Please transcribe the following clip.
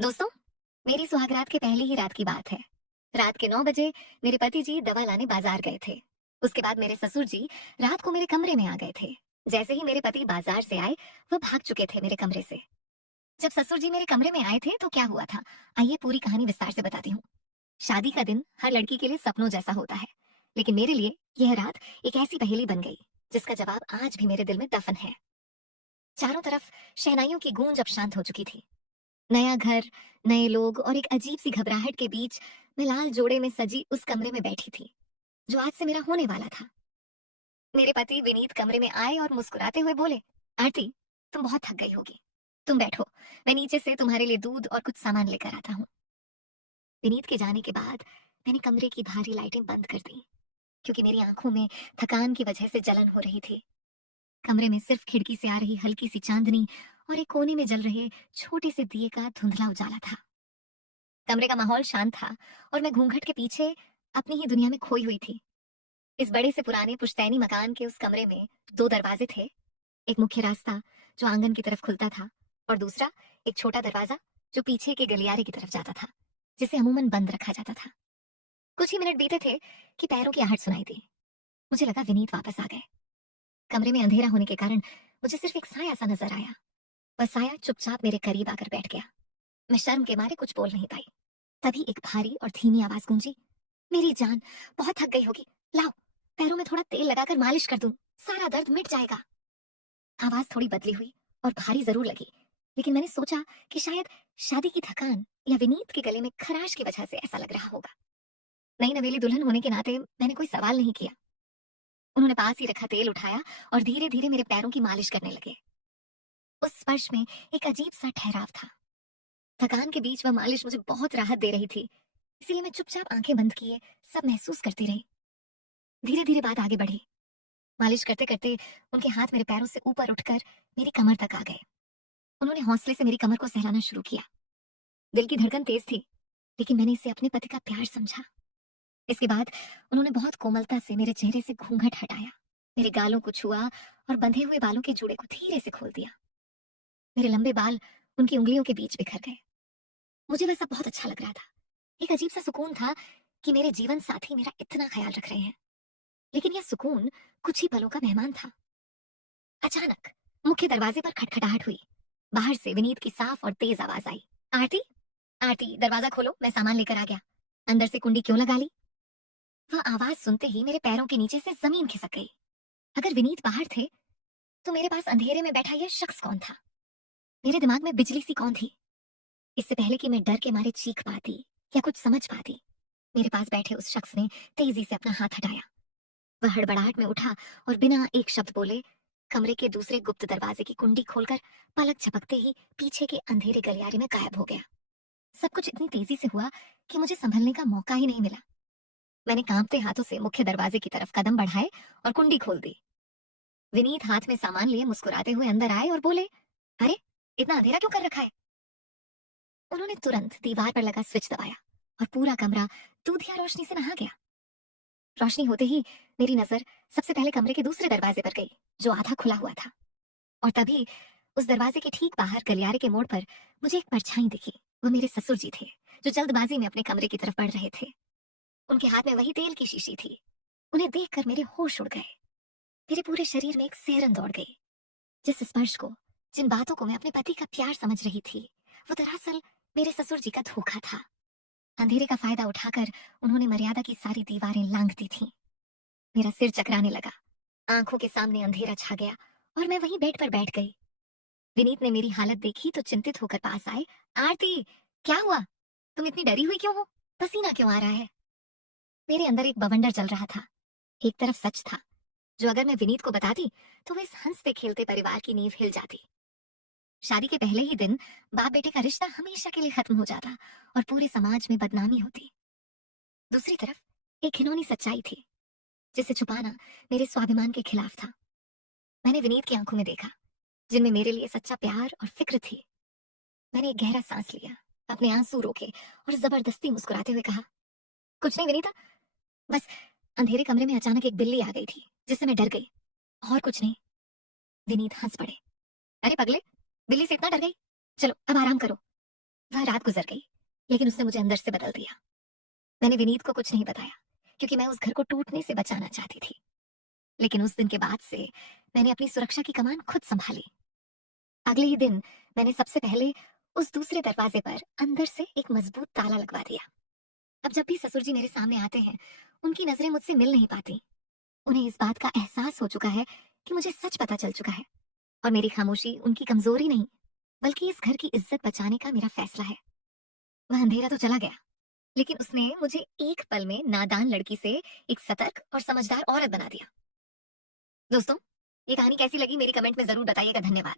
दोस्तों, मेरी सुहागरात के पहली ही रात की बात है। रात के 9 बजे मेरे पति जी दवा लाने बाजार गए थे। उसके बाद मेरे ससुर जी रात को मेरे कमरे में आ गए थे। जैसे ही मेरे पति बाजार से आए, वो भाग चुके थे मेरे कमरे से। जब ससुर जी मेरे कमरे में आए थे तो क्या हुआ था, आइए पूरी कहानी विस्तार से बताती हूँ। शादी का दिन हर लड़की के लिए सपनों जैसा होता है, लेकिन मेरे लिए यह रात एक ऐसी पहेली बन गई जिसका जवाब आज भी मेरे दिल में दफन है। चारों तरफ शहनाइयों की गूंज अब शांत हो चुकी थी। नया घर, नए लोग और एक अजीब सी घबराहट के बीच मैं लाल जोड़े में सजी उस कमरे में बैठी थी जो आज से मेरा होने वाला था। मेरे पति विनीत कमरे में आए और मुस्कुराते हुए बोले, आरती, तुम बहुत थक गई होगी, तुम बैठो, मैं नीचे से तुम्हारे लिए दूध और कुछ सामान लेकर आता हूँ। विनीत के जाने के बाद मैंने कमरे की भारी लाइटें बंद कर दी, क्योंकि मेरी आंखों में थकान की वजह से जलन हो रही थी। कमरे में सिर्फ खिड़की से आ रही हल्की सी चांदनी और एक कोने में जल रहे छोटे से दिए का धुंधला उजाला था। कमरे का माहौल शांत था और मैं घूंघट के पीछे अपनी ही दुनिया में खोई हुई थी। इस बड़े से पुराने पुश्तैनी मकान के उस कमरे में दो दरवाजे थे। एक मुख्य रास्ता जो आंगन की तरफ खुलता था, और दूसरा एक छोटा दरवाजा जो पीछे के गलियारे की तरफ जाता था, जिसे अमूमन बंद रखा जाता था। कुछ ही मिनट बीते थे कि पैरों की आहट सुनाई दी। मुझे लगा विनीत वापस आ गए। कमरे में अंधेरा होने के कारण मुझे सिर्फ एक साया सा नजर आया। वह साया चुपचाप मेरे करीब आकर बैठ गया। मैं शर्म के मारे कुछ बोल नहीं पाई। तभी एक भारी और धीमी आवाज गूंजी, मेरी जान, बहुत थक गई होगी, लाओ, पैरों में थोड़ा तेल लगाकर मालिश कर दूं, सारा दर्द मिट जाएगा। आवाज थोड़ी बदली हुई और भारी जरूर लगी, लेकिन मैंने सोचा कि शायद शादी की थकान या विनीत के गले में खराश की वजह से ऐसा लग रहा होगा। नई नवेली दुल्हन होने के नाते मैंने कोई सवाल नहीं किया। उन्होंने पास ही रखा तेल उठाया और धीरे धीरे मेरे पैरों की मालिश करने लगे। उस स्पर्श में एक अजीब सा ठहराव था। थकान के बीच वह मालिश मुझे बहुत राहत दे रही थी, इसीलिए मैं चुपचाप आंखें बंद किए सब महसूस करती रही। धीरे धीरे बात आगे बढ़ी। मालिश करते करते उनके हाथ मेरे पैरों से ऊपर उठकर मेरी कमर तक आ गए। उन्होंने हौसले से मेरी कमर को सहलाना शुरू किया। दिल की धड़कन तेज थी, लेकिन मैंने इसे अपने पति का प्यार समझा। इसके बाद उन्होंने बहुत कोमलता से मेरे चेहरे से घूंघट हटाया, मेरे गालों को छुआ और बंधे हुए बालों के जूड़े को धीरे से खोल दिया। मेरे लंबे बाल उनकी उंगलियों के बीच बिखर गए। मुझे वह सब बहुत अच्छा लग रहा था। एक अजीब सा सुकून था कि मेरे जीवन साथी मेरा इतना ख्याल रख रहे हैं। लेकिन यह सुकून कुछ ही पलों का मेहमान था। अचानक मुख्य दरवाजे पर खटखटाहट हुई। बाहर से विनीत की साफ और तेज आवाज आई, आरती, आरती, दरवाजा खोलो, मैं सामान लेकर आ गया। अंदर से कुंडी क्यों लगा ली? वह आवाज सुनते ही मेरे पैरों के नीचे से जमीन खिसक गई। अगर विनीत बाहर थे, तो मेरे पास अंधेरे में बैठा यह शख्स कौन था? मेरे दिमाग में बिजली सी कौन थी? इससे पहले कि मैं डर के मारे चीख पाती या कुछ समझ पाती, मेरे पास बैठे उस शख्स ने तेजी से अपना हाथ हटाया। वह हड़बड़ाहट में उठा और बिना एक शब्द बोले कमरे के दूसरे गुप्त दरवाजे की कुंडी खोलकर पलक झपकते ही पीछे के अंधेरे गलियारे में गायब हो गया। सब कुछ इतनी तेजी से हुआ कि मुझे संभलने का मौका ही नहीं मिला। मैंने कांपते हाथों से मुख्य दरवाजे की तरफ कदम बढ़ाए और कुंडी खोल दी। विनीत हाथ में सामान लिए मुस्कुराते हुए अंदर आए और बोले, अरे, इतना अंधेरा क्यों कर रखा है? उन्होंने तुरंत दीवार पर लगा स्विच दबाया और पूरा कमरा दूधिया रोशनी से नहा गया। रोशनी होते ही मेरी नजर सबसे पहले कमरे के दूसरे दरवाजे पर गई, जो आधा खुला हुआ था। और तभी उस दरवाजे के ठीक बाहर गलियारे के मोड़ पर मुझे एक परछाई दिखी। वो मेरे ससुर जी थे, जो जल्दबाजी में अपने कमरे की तरफ बढ़ रहे थे। उनके हाथ में वही तेल की शीशी थी। उन्हें देखकर मेरे होश उड़ गए। मेरे पूरे शरीर में एक सिहरन दौड़ गई। जिस स्पर्श को, जिन बातों को मैं अपने पति का प्यार समझ रही थी, वो दरअसल मेरे ससुर जी का धोखा था। अंधेरे का फायदा उठाकर उन्होंने मर्यादा की सारी दीवारें लांघ दी थीं। मेरा सिर चकराने लगा, आंखों के सामने अंधेरा छा गया और मैं वहीं बेड पर बैठ गई। विनीत ने मेरी हालत देखी तो चिंतित होकर पास आए। आरती, क्या हुआ? तुम इतनी डरी हुई क्यों हो? पसीना क्यों आ रहा है? मेरे अंदर एक बवंडर चल रहा था। एक तरफ सच था, जो अगर मैं विनीत को बताती तो वो इस हंसते खेलते परिवार की नींव हिल जाती। शादी के पहले ही दिन बाप बेटे का रिश्ता हमेशा के लिए खत्म हो जाता और पूरे समाज में बदनामी होती। दूसरी तरफ एक घिनौनी सच्चाई थी, जिसे छुपाना मेरे स्वाभिमान के खिलाफ था। मैंने विनीत की आंखों में देखा, जिनमें मेरे लिए सच्चा प्यार और फिक्र थी। मैंने एक गहरा सांस लिया, अपने आंसू रोके और जबरदस्ती मुस्कुराते हुए कहा, कुछ नहीं विनीता, बस अंधेरे कमरे में अचानक एक बिल्ली आ गई थी, जिससे मैं डर गई, और कुछ नहीं। विनीत हंस पड़े। अरे पगले, बिल्ली से इतना डर गई? चलो अब आराम करो। वह रात गुजर गई, लेकिन उसने मुझे अंदर से बदल दिया। मैंने विनीत को कुछ नहीं बताया, क्योंकि मैं उस घर को टूटने से बचाना चाहती थी। लेकिन उस दिन के बाद से मैंने अपनी सुरक्षा की कमान खुद संभाली। अगले ही दिन मैंने सबसे पहले उस दूसरे दरवाजे पर अंदर से एक मजबूत ताला लगवा दिया। अब जब भी ससुर जी मेरे सामने आते हैं, उनकी नजरें मुझसे मिल नहीं पाती। उन्हें इस बात का एहसास हो चुका है कि मुझे सच पता चल चुका है, और मेरी खामोशी उनकी कमजोरी नहीं, बल्कि इस घर की इज्जत बचाने का मेरा फैसला है। वह अंधेरा तो चला गया, लेकिन उसने मुझे एक पल में नादान लड़की से एक सतर्क और समझदार औरत बना दिया। दोस्तों, ये कहानी कैसी लगी मेरी कमेंट में जरूर बताइएगा। धन्यवाद।